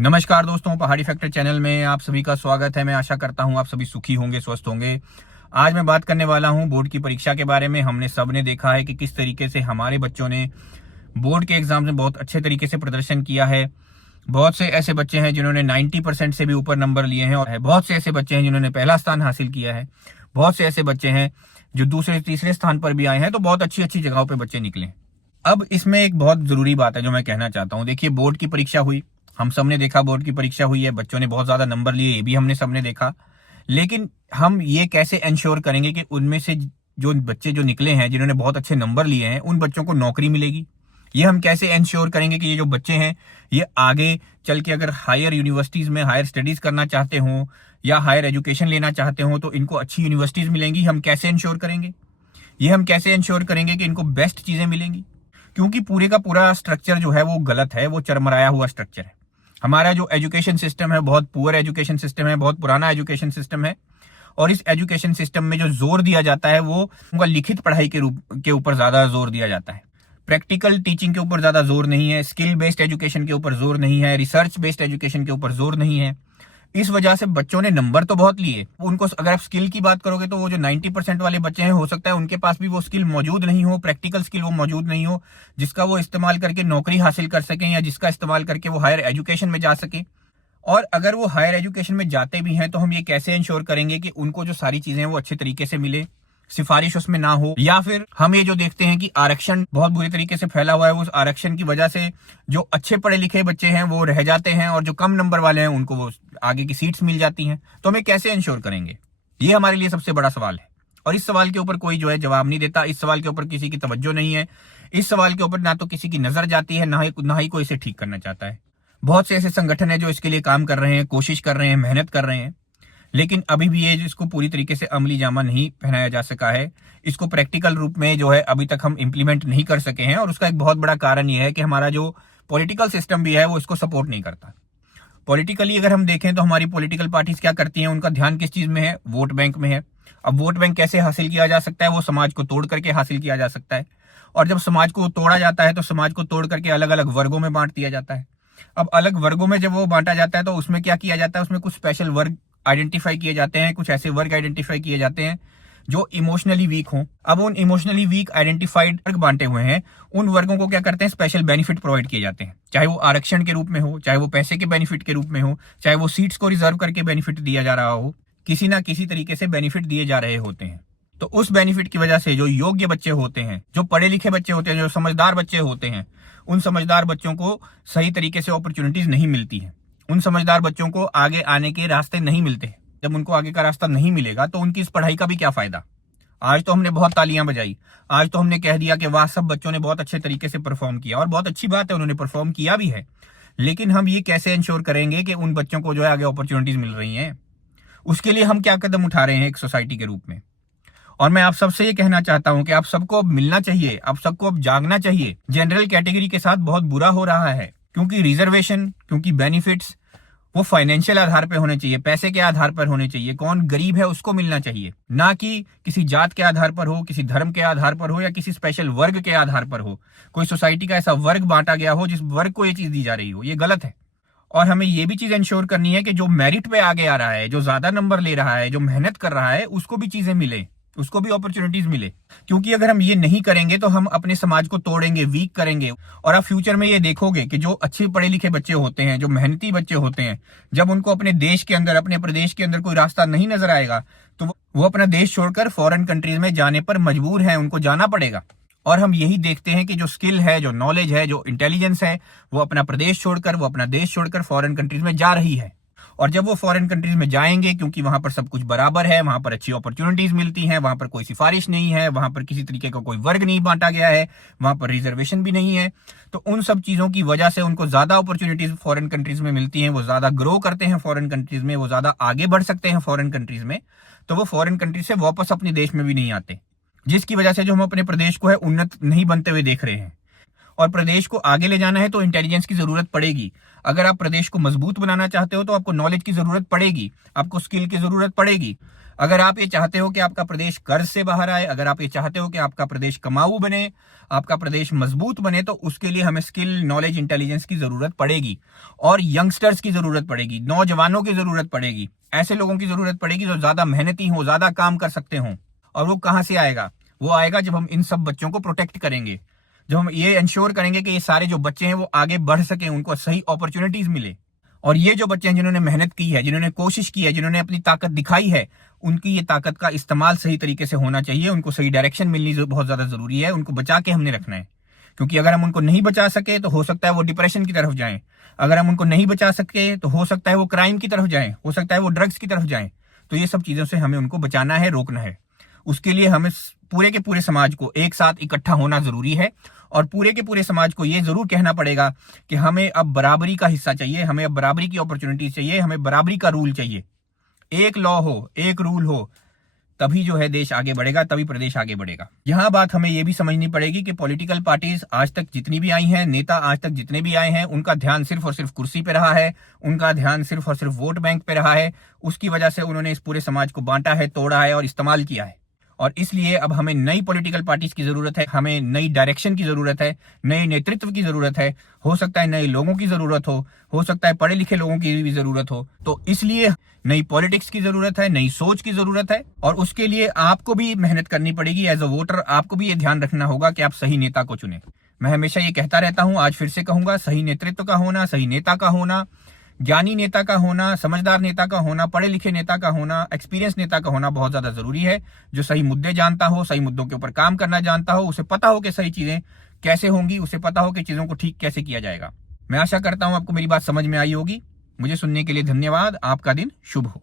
नमस्कार दोस्तों, पहाड़ी फैक्टर चैनल में आप सभी का स्वागत है। मैं आशा करता हूं आप सभी सुखी होंगे, स्वस्थ होंगे। आज मैं बात करने वाला हूं बोर्ड की परीक्षा के बारे में। हमने सबने देखा है कि किस तरीके से हमारे बच्चों ने बोर्ड के एग्जाम में बहुत अच्छे तरीके से प्रदर्शन किया है। बहुत से ऐसे बच्चे हैं जिन्होंने 90% से भी ऊपर नंबर लिए हैं और बहुत से ऐसे बच्चे हैं जिन्होंने पहला स्थान हासिल किया है। बहुत से ऐसे बच्चे हैं जो दूसरे तीसरे स्थान पर भी आए हैं। तो बहुत अच्छी अच्छी जगहों पर बच्चे निकले। अब इसमें एक बहुत जरूरी बात है जो मैं कहना चाहता हूँ। देखिए, बोर्ड की परीक्षा हुई, हम सबने देखा बोर्ड की परीक्षा हुई है, बच्चों ने बहुत ज्यादा नंबर लिए, ये भी हमने सबने देखा। लेकिन हम ये कैसे इंश्योर करेंगे कि उनमें से जो बच्चे जो निकले हैं जिन्होंने बहुत अच्छे नंबर लिए हैं उन बच्चों को नौकरी मिलेगी? ये हम कैसे इंश्योर करेंगे कि ये जो बच्चे हैं ये आगे चल के अगर हायर यूनिवर्सिटीज में हायर स्टडीज करना चाहते हो या हायर एजुकेशन लेना चाहते हो तो इनको अच्छी यूनिवर्सिटीज मिलेंगी? हम कैसे इंश्योर करेंगे? ये हम कैसे इंश्योर करेंगे कि इनको बेस्ट चीजें मिलेंगी? क्योंकि पूरे का पूरा स्ट्रक्चर जो है वो गलत है, वो चरमराया हुआ स्ट्रक्चर है। हमारा जो एजुकेशन सिस्टम है बहुत पुअर एजुकेशन सिस्टम है, बहुत पुराना एजुकेशन सिस्टम है। और इस एजुकेशन सिस्टम में जो जोर दिया जाता है वो उनका लिखित पढ़ाई के ऊपर ज्यादा जोर दिया जाता है। प्रैक्टिकल टीचिंग के ऊपर ज्यादा जोर नहीं है, स्किल बेस्ड एजुकेशन के ऊपर जोर नहीं है, रिसर्च बेस्ड एजुकेशन के ऊपर जोर नहीं है। इस वजह से बच्चों ने नंबर तो बहुत लिए, उनको अगर आप स्किल की बात करोगे तो वो जो 90% वाले बच्चे हैं हो सकता है उनके पास भी वो स्किल मौजूद नहीं हो, प्रैक्टिकल स्किल वो मौजूद नहीं हो जिसका वो इस्तेमाल करके नौकरी हासिल कर सकें या जिसका इस्तेमाल करके वो हायर एजुकेशन में जा सके। और अगर वो हायर एजुकेशन में जाते भी हैं तो हम ये कैसे इंश्योर करेंगे कि उनको जो सारी चीजें वो अच्छे तरीके से मिले, सिफारिश उसमें ना हो। या फिर हम ये जो देखते हैं कि आरक्षण बहुत बुरी तरीके से फैला हुआ है, उस आरक्षण की वजह से जो अच्छे पढ़े लिखे बच्चे हैं वो रह जाते हैं और जो कम नंबर वाले हैं उनको वो आगे की सीट्स मिल जाती हैं। तो हमें कैसे इंश्योर करेंगे? ये हमारे लिए सबसे बड़ा सवाल है और इस सवाल के ऊपर कोई जो है जवाब नहीं देता। इस सवाल के ऊपर किसी की तवज्जो नहीं है। इस सवाल के ऊपर ना तो किसी की नजर जाती है, ना ही कोई इसे ठीक करना चाहता है। बहुत से ऐसे संगठन है जो इसके लिए काम कर रहे हैं, कोशिश कर रहे हैं, मेहनत कर रहे हैं, लेकिन अभी भी ये इसको पूरी तरीके से अमली जामा नहीं पहनाया जा सका है। इसको प्रैक्टिकल रूप में जो है अभी तक हम इंप्लीमेंट नहीं कर सके हैं और उसका एक बहुत बड़ा कारण ये है कि हमारा जो पॉलिटिकल सिस्टम भी है वो इसको सपोर्ट नहीं करता। पॉलिटिकली अगर हम देखें तो हमारी पॉलिटिकल पार्टीज क्या करती हैं, उनका ध्यान किस चीज में है? वोट बैंक में है। अब वोट बैंक कैसे हासिल किया जा सकता है? वो समाज को तोड़ करके हासिल किया जा सकता है। और जब समाज को तोड़ा जाता है तो समाज को तोड़ करके अलग अलग वर्गों में बांट दिया जाता है। अब अलग वर्गों में जब वो बांटा जाता है तो उसमें क्या किया जाता है? उसमें कुछ स्पेशल वर्ग आइडेंटिफाई किए जाते हैं, कुछ ऐसे वर्ग आइडेंटिफाई किए जाते हैं जो इमोशनली वीक हों। अब उन इमोशनली वीक आइडेंटिफाइड वर्ग बांटे हुए हैं, उन वर्गों को क्या करते हैं? स्पेशल बेनिफिट प्रोवाइड किए जाते हैं, चाहे वो आरक्षण के रूप में हो, चाहे वो पैसे के बेनिफिट के रूप में हो, चाहे वो सीट्स को रिजर्व करके बेनिफिट दिया जा रहा हो। किसी ना किसी तरीके से बेनिफिट दिए जा रहे होते हैं। तो उस बेनिफिट की वजह से जो योग्य बच्चे होते हैं, जो पढ़े लिखे बच्चे होते हैं, जो समझदार बच्चे होते हैं, उन समझदार बच्चों को सही तरीके से अपॉर्चुनिटीज नहीं मिलती है। उन समझदार बच्चों को आगे आने के रास्ते नहीं मिलते। जब उनको आगे का रास्ता नहीं मिलेगा तो उनकी इस पढ़ाई का भी क्या फायदा? आज तो हमने बहुत तालियां बजाई, आज तो हमने कह दिया कि वाह, सब बच्चों ने बहुत अच्छे तरीके से परफॉर्म किया और बहुत अच्छी बात है, उन्होंने परफॉर्म किया भी है। लेकिन हम ये कैसे इंश्योर करेंगे कि उन बच्चों को जो है आगे अपॉर्चुनिटीज मिल रही हैं? उसके लिए हम क्या कदम उठा रहे हैं एक सोसाइटी के रूप में? और मैं आप सबसे ये कहना चाहता हूं कि आप सबको अब मिलना चाहिए, आप सबको अब जागना चाहिए। जनरल कैटेगरी के साथ बहुत बुरा हो रहा है क्योंकि रिजर्वेशन, क्योंकि बेनिफिट्स वो फाइनेंशियल आधार पर होने चाहिए, पैसे के आधार पर होने चाहिए। कौन गरीब है उसको मिलना चाहिए, ना कि किसी जात के आधार पर हो, किसी धर्म के आधार पर हो या किसी स्पेशल वर्ग के आधार पर हो। कोई सोसाइटी का ऐसा वर्ग बांटा गया हो जिस वर्ग को ये चीज दी जा रही हो, ये गलत है। और हमें ये भी चीज इंश्योर करनी है कि जो मेरिट पे आगे आ रहा है, जो ज्यादा नंबर ले रहा है, जो मेहनत कर रहा है, उसको भी चीजें मिले, उसको भी अपॉर्चुनिटीज मिले। क्योंकि अगर हम ये नहीं करेंगे तो हम अपने समाज को तोड़ेंगे, वीक करेंगे। और आप फ्यूचर में ये देखोगे कि जो अच्छे पढ़े लिखे बच्चे होते हैं, जो मेहनती बच्चे होते हैं, जब उनको अपने देश के अंदर, अपने प्रदेश के अंदर कोई रास्ता नहीं नजर आएगा तो वो अपना देश छोड़कर फॉरेन कंट्रीज में जाने पर मजबूर हैं, उनको जाना पड़ेगा। और हम यही देखते हैं कि जो स्किल है, जो नॉलेज है, जो इंटेलिजेंस है, वो अपना प्रदेश छोड़कर, वो अपना देश छोड़कर फॉरेन कंट्रीज में जा रही है। और जब वो फॉरेन कंट्रीज में जाएंगे, क्योंकि वहां पर सब कुछ बराबर है, वहां पर अच्छी अपॉर्चुनिटीज मिलती हैं, वहां पर कोई सिफारिश नहीं है, वहां पर किसी तरीके का कोई वर्ग नहीं बांटा गया है, वहां पर रिजर्वेशन भी नहीं है, तो उन सब चीजों की वजह से उनको ज्यादा अपॉर्चुनिटीज फॉरेन कंट्रीज में मिलती हैं, वो ज्यादा ग्रो करते हैं फॉरेन कंट्रीज में, वो ज्यादा आगे बढ़ सकते हैं फॉरेन कंट्रीज में। तो वो फॉरेन कंट्रीज से वापस अपने देश में भी नहीं आते, जिसकी वजह से जो हम अपने प्रदेश को है उन्नत नहीं बनते हुए देख रहे हैं। और प्रदेश को आगे ले जाना है तो इंटेलिजेंस की जरूरत पड़ेगी। अगर आप प्रदेश को मजबूत बनाना चाहते हो तो आपको नॉलेज की जरूरत पड़ेगी, आपको स्किल की जरूरत पड़ेगी। अगर आप ये चाहते हो कि आपका प्रदेश कर्ज से बाहर आए, अगर आप ये चाहते हो कि आपका प्रदेश कमाऊ बने, आपका प्रदेश मजबूत बने, तो उसके लिए हमें स्किल, नॉलेज, इंटेलिजेंस की जरूरत पड़ेगी और यंगस्टर्स की जरूरत पड़ेगी, नौजवानों की जरूरत पड़ेगी, ऐसे लोगों की जरूरत पड़ेगी जो ज्यादा मेहनती हो, ज्यादा काम कर सकते हो। और वो कहां से आएगा? वो आएगा जब हम इन सब बच्चों को प्रोटेक्ट करेंगे, जब हम ये इंश्योर करेंगे कि ये सारे जो बच्चे हैं वो आगे बढ़ सके, उनको सही अपॉर्चुनिटीज मिले। और ये जो बच्चे हैं जिन्होंने मेहनत की है, जिन्होंने कोशिश की है, जिन्होंने अपनी ताकत दिखाई है, उनकी ये ताकत का इस्तेमाल सही तरीके से होना चाहिए। उनको सही डायरेक्शन मिलनी बहुत ज्यादा जरूरी है। उनको बचा के हमने रखना है, क्योंकि अगर हम उनको नहीं बचा सके तो हो सकता है वो डिप्रेशन की तरफ जाएं। अगर हम उनको नहीं बचा सके तो हो सकता है वो क्राइम की तरफ जाएं, हो सकता है वो ड्रग्स की तरफ जाएं। तो ये सब चीजों से हमें उनको बचाना है, रोकना है। उसके लिए हमें पूरे के पूरे समाज को एक साथ इकट्ठा होना जरूरी है और पूरे के पूरे समाज को ये जरूर कहना पड़ेगा कि हमें अब बराबरी का हिस्सा चाहिए, हमें अब बराबरी की अपॉर्चुनिटी चाहिए, हमें बराबरी का रूल चाहिए। एक लॉ हो, एक रूल हो, तभी जो है देश आगे बढ़ेगा, तभी प्रदेश आगे बढ़ेगा। यहाँ बात हमें ये भी समझनी पड़ेगी कि पॉलिटिकल पार्टीज आज तक जितनी भी आई हैं, नेता आज तक जितने भी आए हैं, उनका ध्यान सिर्फ और सिर्फ कुर्सी पे रहा है, उनका ध्यान सिर्फ और सिर्फ वोट बैंक पे रहा है। उसकी वजह से उन्होंने इस पूरे समाज को बांटा है, तोड़ा है और इस्तेमाल किया है। और इसलिए अब हमें नई पॉलिटिकल पार्टीज की जरूरत है, हमें नई डायरेक्शन की जरूरत है, नए नेतृत्व की जरूरत है। हो सकता है नए लोगों की जरूरत हो सकता है पढ़े लिखे लोगों की भी जरूरत हो। तो इसलिए नई पॉलिटिक्स की जरूरत है, नई सोच की जरूरत है और उसके लिए आपको भी मेहनत करनी पड़ेगी। एज अ वोटर आपको भी ये ध्यान रखना होगा कि आप सही नेता को चुने। मैं हमेशा ये कहता रहता हूं, आज फिर से कहूंगा, सही नेतृत्व का होना, सही नेता का होना, ज्ञानी नेता का होना, समझदार नेता का होना, पढ़े लिखे नेता का होना, एक्सपीरियंस नेता का होना बहुत ज्यादा जरूरी है। जो सही मुद्दे जानता हो, सही मुद्दों के ऊपर काम करना जानता हो, उसे पता हो कि सही चीजें कैसे होंगी, उसे पता हो कि चीजों को ठीक कैसे किया जाएगा। मैं आशा करता हूं आपको मेरी बात समझ में आई होगी। मुझे सुनने के लिए धन्यवाद। आपका दिन शुभ हो।